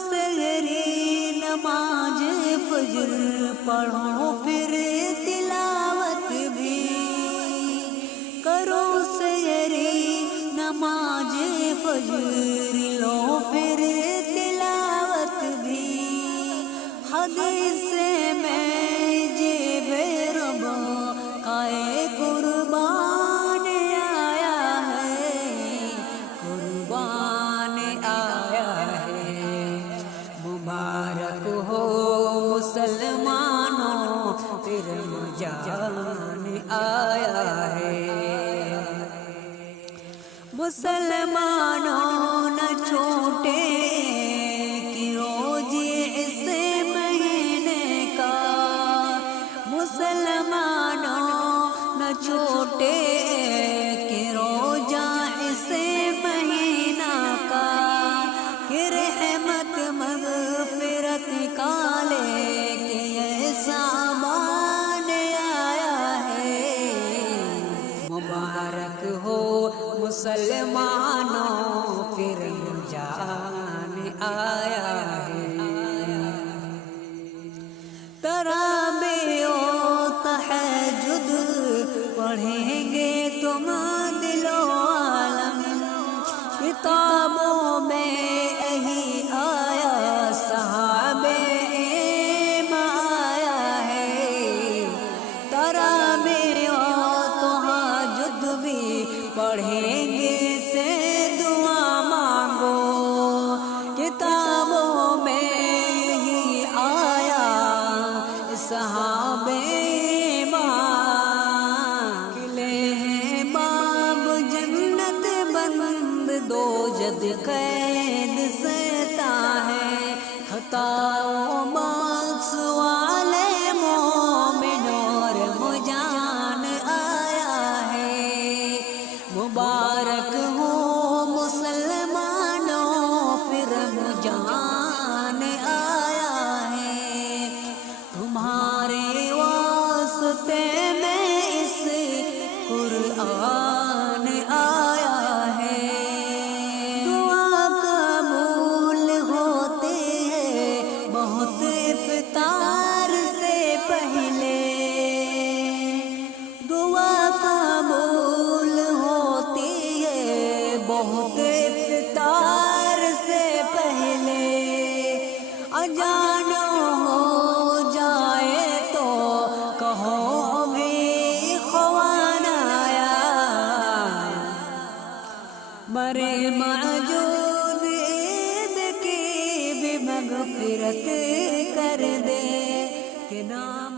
سحری نماز فجر پڑھو پھر تلاوت بھی، کرو سحری نماز فجر لو پھر تلاوت بھی، حدیث میں جیب رب کائے قربان آیا ہے، قربان آیا ہے، مبارک ہو مسلمانوں پھر جان آیا ہے، مسلمانوں نہ چھوٹے کہ روزے اس مہینے کا، مسلمانوں نہ چھوٹے کہ روزہ اس مہینہ کا، کہ رحمت مغفرت کا لے کے ایسا مان آیا ہے، مبارک ہو مسلمانوں پھر جان آیا ہے، تراویح و تہجد پڑھیں گے تم دل و عالم، کتابوں میں یہی آیا صحابہ آیا ہے، تراویح و تہجد بھی پڑھیں گے سے دعا مانگو، کتابوں میں یہی آیا صحابہ کھلے ہیں باب جنت بند دو جد قید ستا ہے، خطا و مقص والے مومن اور مجان آیا ہے، مبارک ہو مسلمانوں پھر جان آیا ہے، تمہارے واسطے میں اس قرآن آیا ہے، دعا قبول ہوتی ہے بہت افطار سے پہلے، دعا قبول ہوتی ہے بہت افطار سے پہلے، اجان ہو جائے تو کہو بھی خوان آیا، مرے موجود عید کی بھی مغفرت کر دے کہ نام